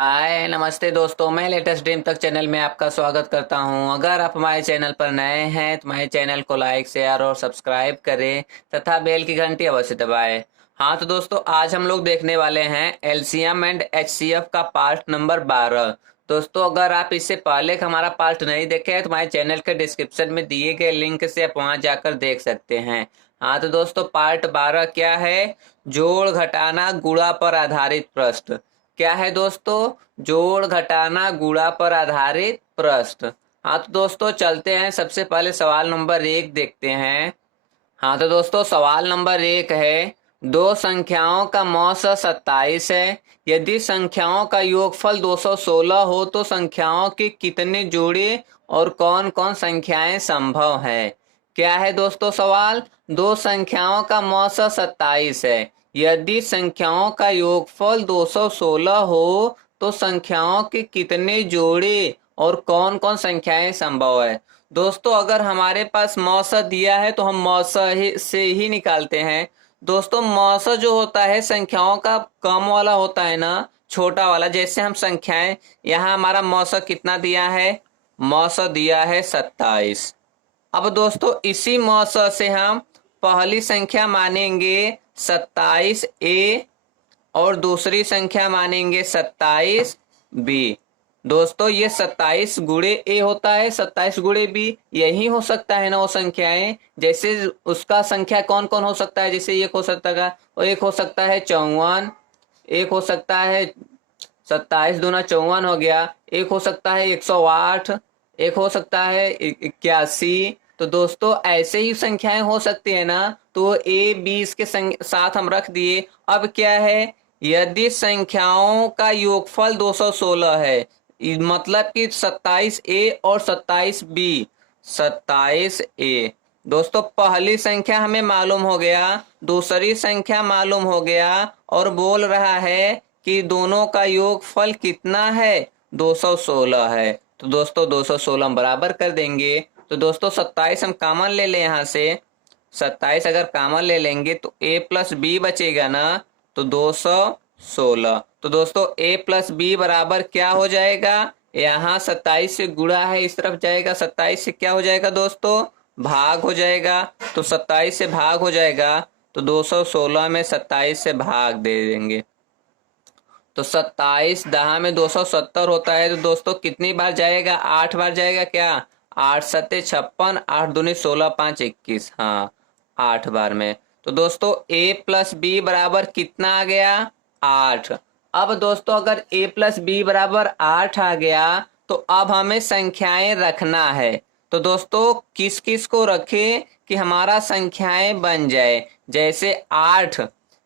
हाय नमस्ते दोस्तों, मैं लेटेस्ट ड्रीम तक चैनल में आपका स्वागत करता हूं। अगर आप हमारे चैनल पर नए हैं तो हमारे चैनल को लाइक शेयर और सब्सक्राइब करें तथा बेल की घंटी अवश्य दबाएं। हाँ तो दोस्तों, आज हम लोग देखने वाले हैं एलसीएम एंड एचसीएफ का पार्ट नंबर 12। दोस्तों, अगर आप इससे पहले का हमारा पार्ट नहीं देखे हैं तो हमारे चैनल के डिस्क्रिप्शन में दिए गए लिंक से आप वहां जाकर देख सकते हैं। हाँ तो दोस्तों, पार्ट 12 क्या है? जोड़ घटाना गुणा पर आधारित प्रश्न। क्या है दोस्तों? जोड़ घटाना गुणा पर आधारित प्रश्न। हाँ तो दोस्तों, चलते हैं। सबसे पहले सवाल नंबर 1 देखते हैं। हाँ तो दोस्तों, सवाल नंबर 1 है, दो संख्याओं का मौसा 27 है। यदि संख्याओं का योगफल 216 हो तो संख्याओं के कितने जोड़े और कौन कौन संख्याएं संभव है? क्या है दोस्तों सवाल? दो संख्याओं का मौसा 27 है। यदि संख्याओं का योगफल 216 हो तो संख्याओं के कितने जोड़े और कौन कौन संख्याएं संभव है? दोस्तों, अगर हमारे पास मौसा दिया है तो हम मौसा से ही निकालते हैं। दोस्तों, मौसा जो होता है संख्याओं का कम वाला होता है ना, छोटा वाला। जैसे हम संख्याएं, यहाँ हमारा मौसा कितना दिया है? मौसा दिया है 27। अब दोस्तों, इसी मौसा से हम पहली संख्या मानेंगे 27A और दूसरी संख्या मानेंगे 27B। दोस्तों, ये 27 गुणे ए होता है, 27 गुणे बी, यही हो सकता है ना वो संख्याएं। जैसे उसका संख्या कौन कौन हो सकता है? जैसे एक हो सकता है, और एक हो सकता है 54, एक हो सकता है 27 दूना 54 हो गया, एक हो सकता है 108, एक हो सकता है 81। तो दोस्तों, ऐसे ही संख्याएं हो सकती है ना, तो ए बी इसके साथ हम रख दिए। अब क्या है? यदि संख्याओं का योगफल 216 है, मतलब कि 27A और 27B। 27A। दोस्तों, पहली संख्या हमें मालूम हो गया, दूसरी संख्या मालूम हो गया, और बोल रहा है कि दोनों का योगफल कितना है? 216 है। तो दोस्तों, 216 हम बराबर कर देंगे। तो दोस्तों, 27 हम कॉमन ले लें यहाँ से। 27 अगर कॉमन ले लेंगे तो a प्लस बी बचेगा ना, तो 216। तो दोस्तों, a प्लस बी बराबर क्या हो जाएगा? यहाँ 27 से गुणा है, इस तरफ जाएगा, 27 से क्या हो जाएगा दोस्तों? भाग हो जाएगा। तो 27 से भाग हो जाएगा, तो 216 में 27 से भाग दे देंगे। तो 27 दहा में 270 होता है। तो दोस्तों, कितनी बार जाएगा? 8 बार जाएगा क्या? 8 सत्ते 56, 8 दूनी 16, 5 21। हाँ, 8 बार में। तो दोस्तों, a प्लस बी बराबर कितना आ गया? 8। अब दोस्तों, अगर a प्लस बी बराबर 8 आ गया तो अब हमें संख्याएं रखना है। तो दोस्तों, किस किस को रखें कि हमारा संख्याएं बन जाए? जैसे 8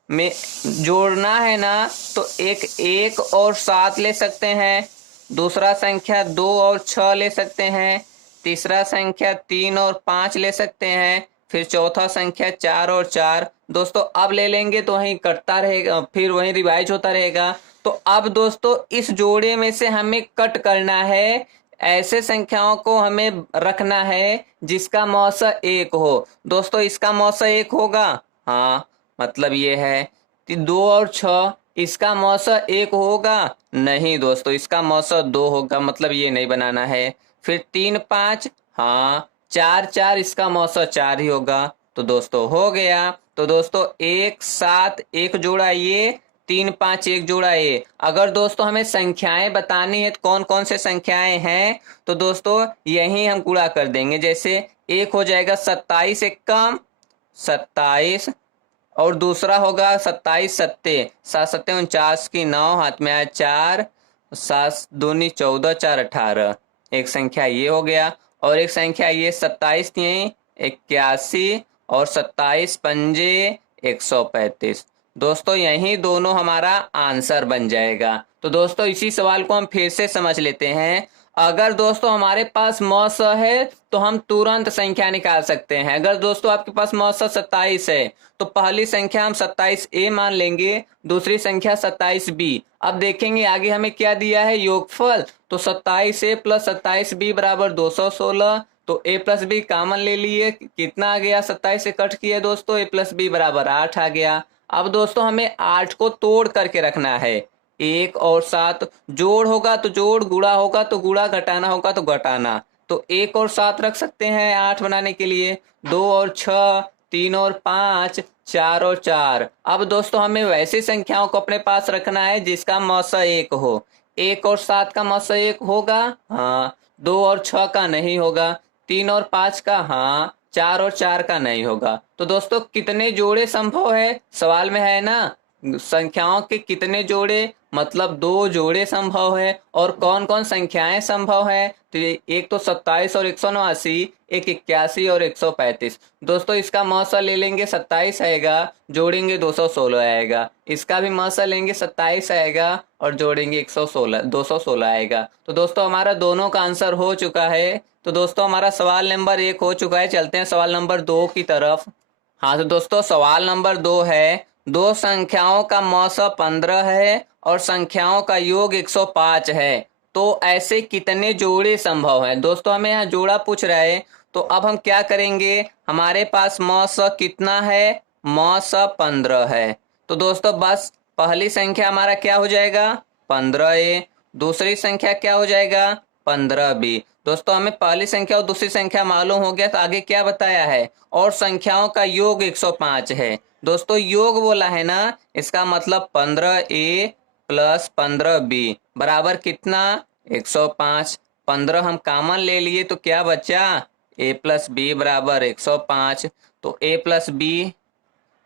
में जोड़ना है ना, तो एक और 7 ले सकते हैं। दूसरा संख्या 2 और 6 ले सकते हैं। तीसरा संख्या 3 और 5 ले सकते हैं। फिर चौथा संख्या 4 और 4। दोस्तों, अब ले लेंगे तो वहीं कटता रहेगा, फिर वहीं रिवाइज होता रहेगा। तो अब दोस्तों, इस जोड़े में से हमें कट करना है। ऐसे संख्याओं को हमें रखना है जिसका मौसा 1 हो। दोस्तों, इसका मौसा 1 होगा। हाँ, मतलब ये है कि 2 और 6, इसका मौसा 1 होगा? नहीं दोस्तों, इसका मौसा 2 होगा, मतलब ये नहीं बनाना है। फिर 3 5, हाँ 4 4, इसका मौसा 4 ही होगा। तो दोस्तों, हो गया। तो दोस्तों, 1 7 1 जोड़ा ये, 3 5 1 जोड़ा ये। अगर दोस्तों हमें संख्याएं बतानी है तो कौन कौन से संख्याएं हैं, तो दोस्तों यही हम गुणा कर देंगे। जैसे एक हो जाएगा 27 एक कम 27, और दूसरा होगा 27 सत्ते 7 सत्ते 49 की 9, हाथ में आया 4, 7 दूनी 14, 4 18। एक संख्या ये हो गया, और एक संख्या ये 27 थी 81, और 27 पंजे 135। दोस्तों, यही दोनों हमारा आंसर बन जाएगा। तो दोस्तों, इसी सवाल को हम फिर से समझ लेते हैं। अगर दोस्तों हमारे पास मौसा है तो हम तुरंत संख्या निकाल सकते हैं। अगर दोस्तों आपके पास मौसा 27 है तो पहली संख्या हम 27A मान लेंगे, दूसरी संख्या 27B। अब देखेंगे आगे हमें क्या दिया है, योगफल। तो 27A प्लस 27B बराबर 216। तो a प्लस बी कॉमन ले लिए, कितना आ गया? 27 से कट किया दोस्तों, a प्लस बी बराबर 8 आ गया। अब दोस्तों, हमें 8 को तोड़ करके रखना है। 1 और 7 जोड़ होगा तो जोड़, गुणा होगा तो गुणा, घटाना होगा तो घटाना। तो 1 और 7 रख सकते हैं 8 बनाने के लिए, 2 और 6, 3 और 5, 4 और 4। अब दोस्तों हमें वैसी संख्याओं को अपने पास रखना है जिसका मौसा 1 हो। 1 और 7 का मौसा 1 होगा, हाँ। 2 और 6 का नहीं होगा, 3 और 5 का हाँ, 4 और 4 का नहीं होगा। तो दोस्तों कितने जोड़े संभव है, सवाल में है ना, संख्याओं के कितने जोड़े, मतलब 2 जोड़े संभव है। और कौन कौन संख्याएं संभव है, तो एक तो 27 और 189, एक 81 और 135। दोस्तों इसका मौसा ले लेंगे 27 आएगा, जोड़ेंगे 216 आएगा। इसका भी मौसा लेंगे 27 आएगा और जोड़ेंगे 116, 216 आएगा। तो दोस्तों हमारा दोनों का आंसर हो चुका है। तो दोस्तों हमारा सवाल नंबर 1 हो चुका है। चलते हैं सवाल नंबर 2 की तरफ। हाँ तो दोस्तों सवाल नंबर 2 है, दो संख्याओं का मौसा 15 है और संख्याओं का योग 105 है, तो ऐसे कितने जोड़े संभव हैं। दोस्तों हमें यहाँ जोड़ा पूछ रहा है, तो अब हम क्या करेंगे, हमारे पास मौसा कितना है, मौसा 15 है। तो दोस्तों बस पहली संख्या हमारा क्या हो जाएगा, 15a। दूसरी संख्या क्या हो जाएगा, 15b। दोस्तों हमें पहली संख्या और दूसरी संख्या मालूम हो गया, तो आगे क्या बताया है, और संख्याओं का योग 105 है। दोस्तों योग बोला है ना, इसका मतलब 15a प्लस 15b बराबर कितना, 105। 15 हम कॉमन ले लिए तो क्या बचा, a प्लस बी बराबर 105। तो a प्लस बी,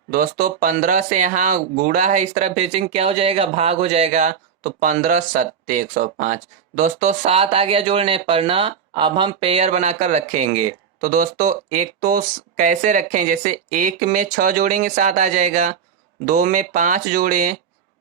दोस्तों 15 से यहाँ गुणा है, इस तरफ भेजेंगे क्या हो जाएगा, भाग हो जाएगा। तो 15 सत्ते 105। दोस्तों 7 आ गया जोड़ने पर ना, अब हम पेयर बनाकर रखेंगे। तो दोस्तों एक तो कैसे रखें, जैसे 1 में 6 जोड़ेंगे 7 आ जाएगा, 2 में 5 जोड़े,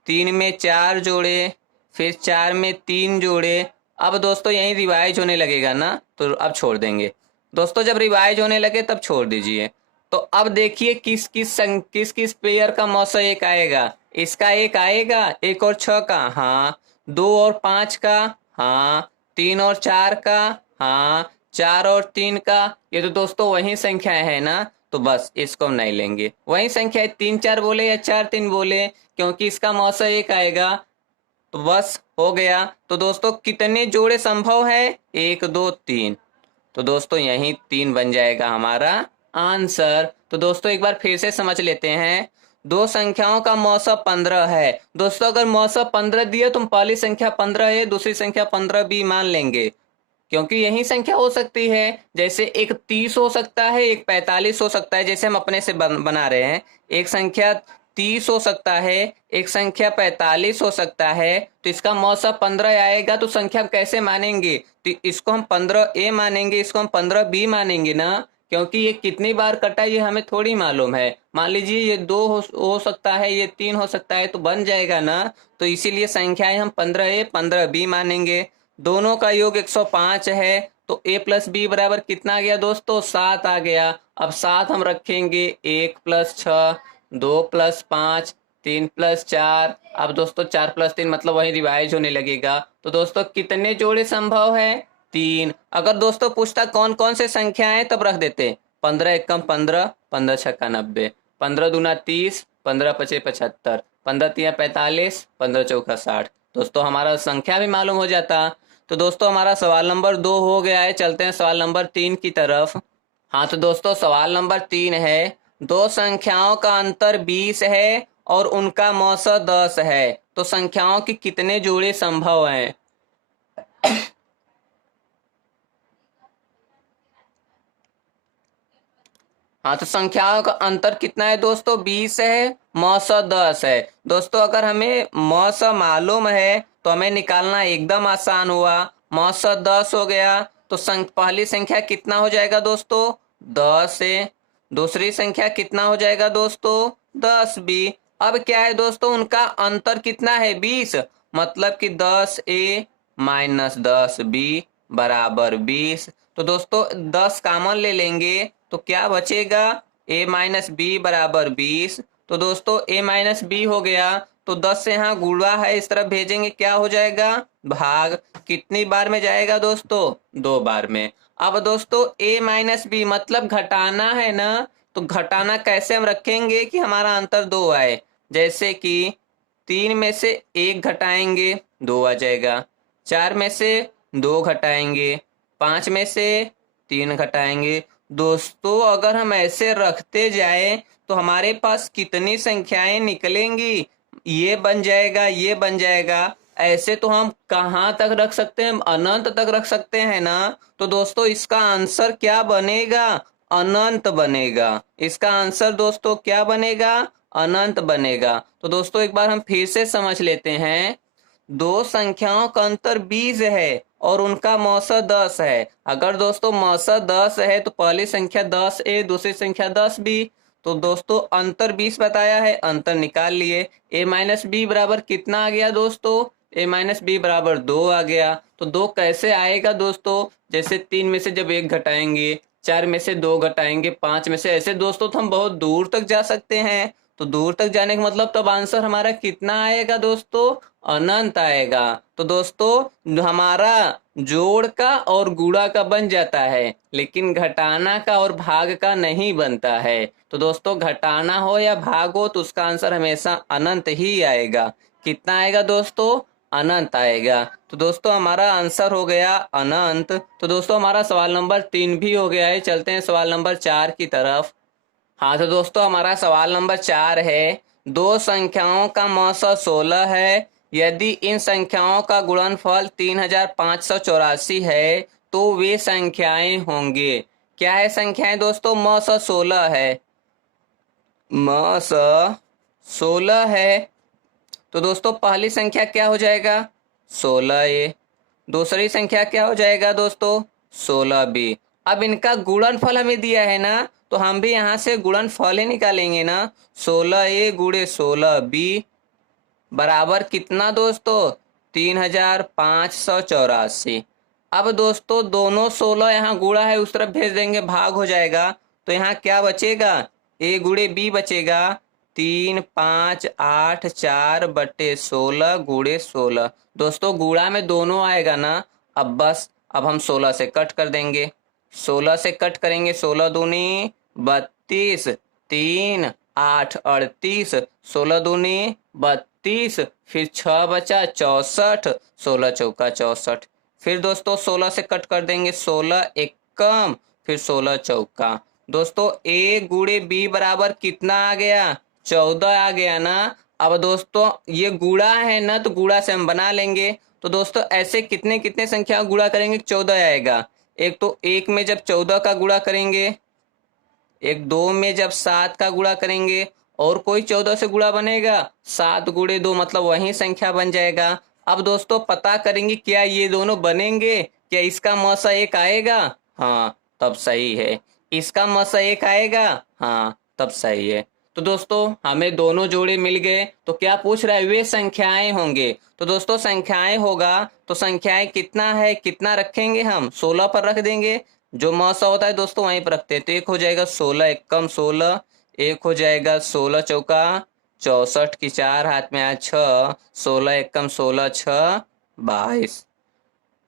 3 में 4 जोड़े, फिर 4 में 3 जोड़े। अब दोस्तों यही रिवाइज होने लगेगा ना, तो अब छोड़ देंगे। दोस्तों जब रिवाइज होने लगे तब छोड़ दीजिए। तो अब देखिए किस किस पेयर का मौसा 1 आएगा, इसका 1 आएगा, 1 और 6 का हाँ, 2 और 5 का हाँ, 3 और 4 का हाँ, 4 और 3 का। ये तो दोस्तों वही संख्याएं है ना, तो बस इसको हम नहीं लेंगे। वही संख्या 3 4 बोले या 4 3 बोले, क्योंकि इसका मौसा 1 आएगा, तो बस हो गया। तो दोस्तों कितने जोड़े संभव है, 1 2 3। तो दोस्तों यही 3 बन जाएगा हमारा आंसर। तो दोस्तों एक बार फिर से समझ लेते हैं, दो संख्याओं का मौसा 15 है। दोस्तों अगर मौसा 15 दिया तो हम पहली संख्या 15 है, दूसरी संख्या 15b मान लेंगे, क्योंकि यही संख्या हो सकती है। जैसे एक 30 हो सकता है, एक 45 हो सकता है, जैसे हम अपने से बना रहे हैं। एक संख्या 30 हो सकता है, एक संख्या 45 हो सकता है। तो इसका मौसा 15 आएगा, तो संख्या हम कैसे मानेंगे, तो इसको हम 15a मानेंगे, इसको हम 15b मानेंगे ना, क्योंकि ये कितनी बार कटा ये हमें थोड़ी मालूम है। मान लीजिए ये 2 हो सकता है, ये 3 हो सकता है, तो बन जाएगा ना। तो इसीलिए संख्याएं हम 15a 15b मानेंगे। दोनों का योग 105 है, तो a प्लस बी बराबर कितना आ गया दोस्तों, 7 आ गया। अब 7 हम रखेंगे, 1 प्लस 6, 2 प्लस 5, 3 प्लस 4। अब दोस्तों 4 प्लस 3 मतलब वही रिवाइज होने लगेगा। तो दोस्तों कितने जोड़े संभव है, 3। अगर दोस्तों पूछता कौन कौन से संख्या है, तब रख देते 15 एकम 15, 15 छक्का 90, 15 दूना 30, 15 पचे 75, 15 तिया 45, 15 चौका 60। दोस्तों हमारा संख्या भी मालूम हो जाता। तो दोस्तों हमारा सवाल नंबर 2 हो गया है। चलते हैं सवाल नंबर 3 की तरफ। हाँ तो दोस्तों सवाल नंबर 3 है, दो संख्याओं का अंतर 20 है और उनका मौसा 10 है, तो संख्याओं की कितने जोड़े संभव हैं। हाँ तो संख्याओं का अंतर कितना है दोस्तों, 20 है, मौसा 10 है। दोस्तों अगर हमें मौसा मालूम है तो हमें निकालना एकदम आसान हुआ। मौसा 10 हो गया, तो पहली संख्या कितना हो जाएगा दोस्तों, 10 है। दूसरी संख्या कितना हो जाएगा दोस्तों, 10b। अब क्या है दोस्तों, उनका अंतर कितना है, 20, मतलब कि 10a माइनस 10b बराबर 20। तो दोस्तों 10 कॉमन ले लेंगे तो क्या बचेगा, a माइनस बी बराबर 20। तो दोस्तों a माइनस बी हो गया, तो 10 से यहाँ गुणा है, इस तरफ भेजेंगे क्या हो जाएगा, भाग। कितनी बार में जाएगा दोस्तों, 2 बार में। अब दोस्तों a माइनस बी मतलब घटाना है ना, तो घटाना कैसे हम रखेंगे कि हमारा अंतर 2 आए। जैसे कि 3 में से 1 घटाएंगे 2 आ जाएगा, 4 में से 2 घटाएंगे, 5 में से 3 घटाएंगे। दोस्तों अगर हम ऐसे रखते जाए तो हमारे पास कितनी संख्याएं निकलेंगी? ये बन जाएगा, ये बन जाएगा। ऐसे तो हम कहाँ तक रख सकते हैं? अनंत तक रख सकते हैं ना। तो दोस्तों इसका आंसर क्या बनेगा? अनंत बनेगा। इसका आंसर दोस्तों क्या बनेगा? अनंत बनेगा। तो दोस्तों एक बार हम फिर से समझ लेते हैं। दो संख्याओं का अंतर 20 है और उनका मौसा 10 है। अगर दोस्तों मौसा 10 है तो पहली संख्या 10 दूसरी संख्या 10 तो दोस्तों अंतर 20 बताया है, अंतर निकाल लिए। a माइनस बी बराबर कितना आ गया दोस्तों? a माइनस बी बराबर 2 आ गया। तो 2 कैसे आएगा दोस्तों? जैसे 3 में से जब 1 घटाएंगे, 4 में से 2 घटाएंगे, 5 में से, ऐसे दोस्तों तो हम बहुत दूर तक जा सकते हैं। तो दूर तक जाने का मतलब तब आंसर हमारा कितना आएगा दोस्तों? अनंत आएगा। तो दोस्तों हमारा जोड़ का और गुणा का बन जाता है, लेकिन घटाना का और भाग का नहीं बनता है। तो दोस्तों घटाना हो या भाग हो तो उसका आंसर हमेशा अनंत ही आएगा। कितना आएगा दोस्तों? अनंत आएगा। तो दोस्तों हमारा आंसर हो गया अनंत। तो दोस्तों हमारा सवाल नंबर 3 भी हो गया है। चलते हैं सवाल नंबर 4 की तरफ। हाँ तो दोस्तों हमारा सवाल नंबर 4 है। दो संख्याओं का मौसा 16 है। यदि इन संख्याओं का गुणनफल 3584 है तो वे संख्याएं होंगे। क्या है संख्याएं दोस्तों? मौसा 16 है, मौसा 16 है। तो दोस्तों पहली संख्या क्या हो जाएगा? 16a। दूसरी संख्या क्या हो जाएगा दोस्तों? 16b। अब इनका गुणनफल हमें दिया है ना, तो हम भी यहां से गुणनफल ही निकालेंगे ना। 16a गुणे 16b बराबर कितना दोस्तों? 3584। अब दोस्तों दोनों 16 यहाँ गुणा है उस तरफ भेज देंगे, भाग हो जाएगा। तो यहाँ क्या बचेगा? a गुणे b बचेगा। 3 5 8 4/16 गुणे 16। दोस्तों गुणा में दोनों आएगा ना। अब बस अब हम 16 से कट कर देंगे। 16 से कट करेंगे, 16 दूनी 32, 3 8 38, 16 दूनी 32, फिर 6 बचा 64, 16 चौका 64। फिर दोस्तों 16 से कट कर देंगे, 16 एकम, फिर 16 चौका। दोस्तों a गुणे b बराबर कितना आ गया? 14 आ गया ना। अब दोस्तों ये गुणा है ना, तो गुणा से हम बना लेंगे। तो दोस्तों ऐसे कितने कितने संख्या गुणा करेंगे? 14 आएगा। एक तो 1 में जब 14 का गुणा करेंगे, एक 2 में जब 7 का गुणा करेंगे, और कोई 14 से गुणा बनेगा? 7 गुणे 2 मतलब वही संख्या बन जाएगा। अब दोस्तों पता करेंगे क्या ये दोनों बनेंगे? क्या इसका मौसा 1 आएगा? हाँ तब सही है। इसका मौसा 1 आएगा? हाँ तब सही है। तो दोस्तों हमें दोनों जोड़े मिल गए। तो क्या पूछ रहा है? वे संख्याएं होंगे। तो दोस्तों संख्याएं होगा तो संख्याएं कितना है, कितना रखेंगे हम? 16 पर रख देंगे। जो मौसा होता है दोस्तों वहीं पर रखते हैं। तो एक हो जाएगा 16 एकम 16, एक हो जाएगा 16 चौका 64 की 4 हाथ में आज 6, 16 एकम 16 6 22,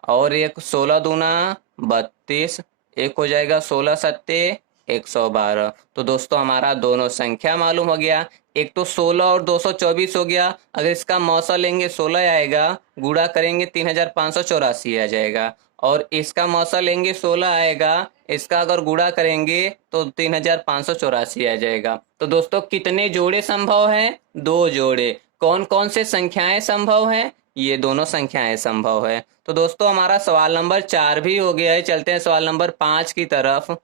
और एक 16 दूना 32, एक हो जाएगा 16 सत्ते 112। तो दोस्तों हमारा दोनों संख्या मालूम हो गया। एक तो 16 और 224 हो गया। अगर इसका मौसा लेंगे 16 आएगा, गुणा करेंगे 3584 आ जाएगा। और इसका मौसा लेंगे 16 आएगा, इसका अगर गुणा करेंगे तो 3584 आ जाएगा। तो दोस्तों कितने जोड़े संभव हैं? 2 जोड़े। कौन कौन से संख्याएं संभव हैं? ये दोनों संख्याएं संभव है। तो दोस्तों हमारा सवाल नंबर 4 भी हो गया है। चलते हैं सवाल नंबर 5 की तरफ।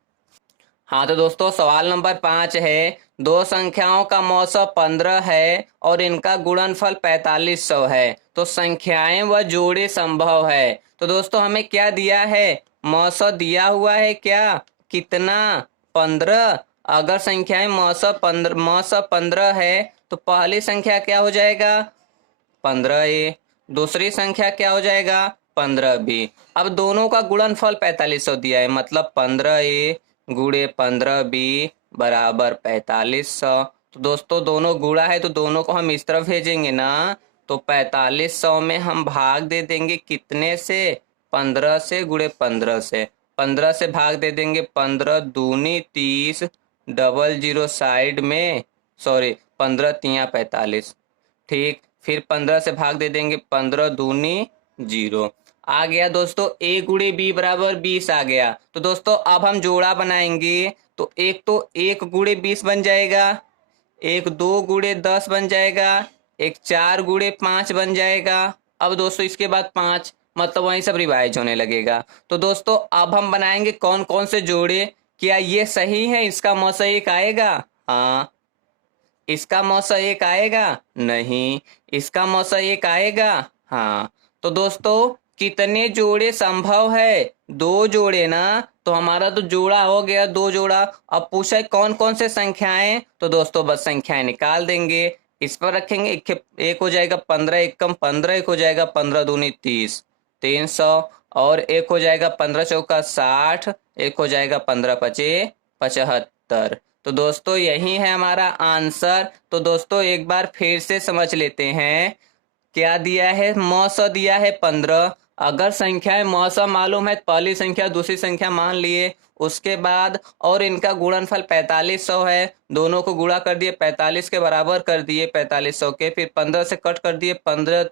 हाँ तो दोस्तों सवाल नंबर 5 है। दो संख्याओं का मौसा 15 है और इनका गुणनफल 4500 है, तो संख्याएं व जोड़े संभव है। तो दोस्तों हमें क्या दिया है? मौसा दिया हुआ है क्या? कितना? 15। अगर संख्याएं मौसा 15 है तो पहली संख्या क्या हो जाएगा? 15a। दूसरी संख्या क्या हो जाएगा? 15b। अब दोनों का गुणनफल 4500 दिया है, मतलब 15a गुणे 15b बराबर 4500। तो दोस्तों दोनों गुणा है तो दोनों को हम इस तरफ भेजेंगे ना। तो 4500 में हम भाग दे देंगे कितने से? 15 से, गुणे 15 से। 15 से भाग दे देंगे 15 दूनी 30, डबल जीरो साइड में, सॉरी 15 तिया 45। ठीक, फिर 15 से भाग दे देंगे, 15 दूनी 0 आ गया दोस्तों। a गुणे b बराबर 20 आ गया। तो दोस्तों अब हम जोड़ा बनाएंगे, तो एक गुणे 20 बन जाएगा, एक 2 गुणे 10 बन जाएगा, एक 4 गुणे 5 बन जाएगा। अब दोस्तों इसके बाद 5, मतलब वहीं सब रिवाइज होने लगेगा। तो दोस्तों अब हम बनाएंगे कौन कौन से जोड़े। क्या ये सही है? इसका मौसा 1 आएगा? हाँ। इसका मौसा 1 आएगा? नहीं। इसका मौसा 1 आएगा? हाँ। तो दोस्तों कितने जोड़े संभव है? 2 जोड़े ना। तो हमारा तो जोड़ा हो गया, 2 जोड़ा। अब पूछा है कौन कौन से संख्याएं, तो दोस्तों बस संख्याएं निकाल देंगे, इस पर रखेंगे। एक हो जाएगा 15 एकम 15, एक हो जाएगा 15 दूनी 30, 300। और एक हो जाएगा 15 चौका 60, एक हो जाएगा 15 पचे 75। तो दोस्तों यही है हमारा आंसर। तो दोस्तों एक बार फिर से समझ लेते हैं। क्या दिया है? मौसा दिया है 15। अगर संख्याएं मौसा मालूम है, पहली संख्या दूसरी संख्या मान लिए, उसके बाद और इनका गुणनफल 4500 है, दोनों को गुणा कर दिए, 45 के बराबर कर दिए 4500 के, फिर 15 से कट कर दिए, 15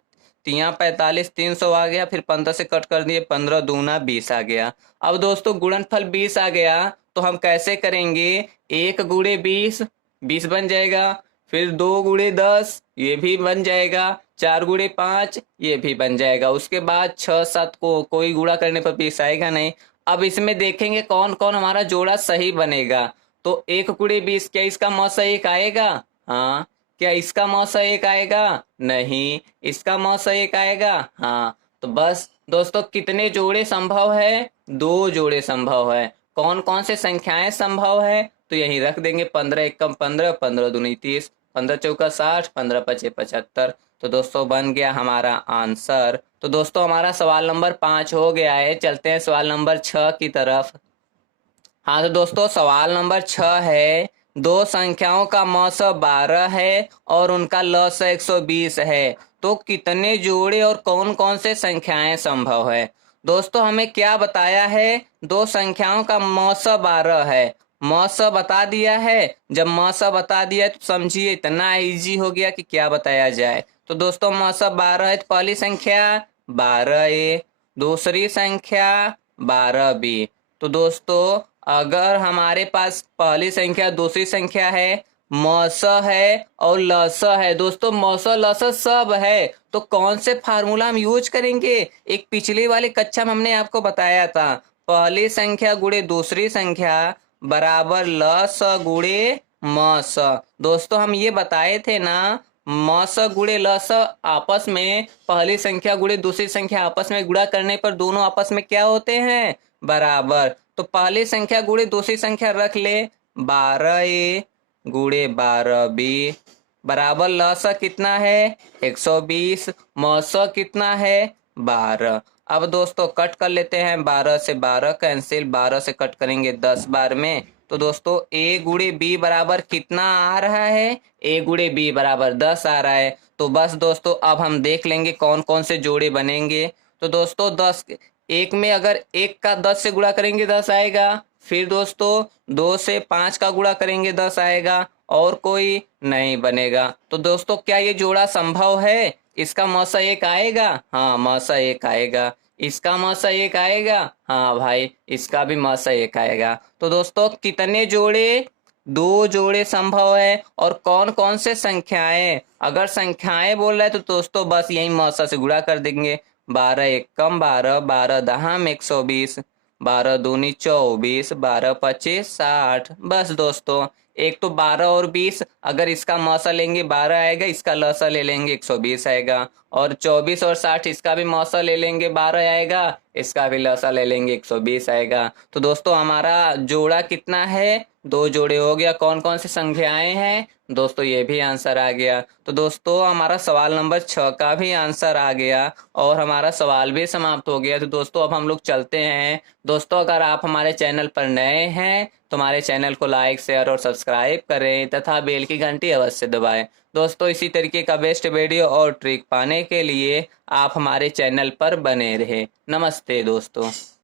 तिया 45, 300 आ गया, फिर 15 से कट कर दिए, 15 दूना 20 आ गया। अब दोस्तों गुणनफल 20 आ गया, तो हम कैसे करेंगे? 1 गुणे 20 20 बन जाएगा, फिर 2 गुणे 10 ये भी बन जाएगा, 4 गुणे 5 ये भी बन जाएगा। उसके बाद 6 7 को कोई गुणा करने पर 20 आएगा नहीं। अब इसमें देखेंगे कौन कौन हमारा जोड़ा सही बनेगा। तो 1 गुणे 20, क्या इसका मौसा 1 आएगा? हाँ। क्या इसका मौसा 1 आएगा? नहीं। इसका मौसा 1 आएगा? हाँ। तो बस दोस्तों कितने जोड़े संभव है? 2 जोड़े संभव है। कौन कौन से संख्याएं संभव है? तो यही रख देंगे, 15 एकम 15, 15 दूनी 30, 15 चौका 60, 15 पचे 75। तो दोस्तों बन गया हमारा आंसर। तो दोस्तों हमारा सवाल नंबर 5 हो गया है। चलते हैं सवाल नंबर 6 की तरफ। हाँ तो दोस्तों सवाल नंबर 6 है, दो संख्याओं का मौसा 12 है और उनका लसा 120 है, तो कितने जोड़े और कौन कौन से संख्याएं संभव है? दोस्तों हमें क्या बताया है? दो संख्याओं का मौसा 12 है। मौसा बता दिया है। जब मौसा बता दिया तो समझिए इतना इजी हो गया कि क्या बताया जाए। तो दोस्तों मौसा 12 है, तो पहली संख्या 12a, दूसरी संख्या 12b। तो दोस्तों अगर हमारे पास पहली संख्या दूसरी संख्या है, मौसा है और लसा है, दोस्तों मौसा लसा सब है, तो कौन से फार्मूला हम यूज करेंगे? एक पिछली वाली कक्षा में हमने आपको बताया था, पहली संख्या गुणे दूसरी संख्या बराबर लस गुणे मस। दोस्तों हम ये बताए थे ना, मस गुणे लस आपस में, पहली संख्या गुणे दूसरी संख्या आपस में गुणा करने पर दोनों आपस में क्या होते हैं? बराबर। तो पहली संख्या गुणे दूसरी संख्या रख ले, 12a गुणे 12b बराबर लसा कितना है? 120। मौसा कितना है? 12। अब दोस्तों कट कर लेते हैं, 12 से 12 कैंसिल, 12 से कट करेंगे 10 बार में। तो दोस्तों a गुणे b बराबर कितना आ रहा है? a गुणे b बराबर 10 आ रहा है। तो बस दोस्तों अब हम देख लेंगे कौन कौन से जोड़े बनेंगे। तो दोस्तों 10 एक में अगर एक का 10 से गुणा करेंगे 10 आएगा, फिर दोस्तों 2 से 5 का गुणा करेंगे 10 आएगा, और कोई नहीं बनेगा। तो दोस्तों क्या ये जोड़ा संभव है? इसका मौसा 1 आएगा? हाँ मौसा 1 आएगा। इसका मौसा 1 आएगा? हाँ भाई इसका भी मौसा 1 आएगा। तो दोस्तों कितने जोड़े? 2 जोड़े संभव है। और कौन कौन से संख्याएं? अगर संख्याएं बोल रहे हैं तो दोस्तों बस यही मौसा से गुणा कर देंगे, 12 एकम 12, 12 दहम 120, 12 दूनी 24, 12 पच्चीस 60। बस दोस्तों एक तो 12 और 20, अगर इसका मौसा लेंगे 12 आएगा, इसका लसा ले लेंगे 120 आएगा, और 24 और 60 इसका भी मौसा ले लेंगे 12 आएगा, इसका भी लसा ले लेंगे 120 आएगा। तो दोस्तों हमारा जोड़ा कितना है? 2 जोड़े हो गया। कौन कौन सी संख्याएं हैं? दोस्तों ये भी आंसर आ गया। तो दोस्तों हमारा सवाल नंबर 6 का भी आंसर आ गया और हमारा सवाल भी समाप्त हो गया। तो दोस्तों अब हम लोग चलते हैं। दोस्तों अगर आप हमारे चैनल पर नए हैं तो हमारे चैनल को लाइक शेयर और सब्सक्राइब करें तथा बेल की घंटी अवश्य दबाएं। दोस्तों इसी तरीके का बेस्ट वीडियो और ट्रिक पाने के लिए आप हमारे चैनल पर बने रहें। नमस्ते दोस्तों।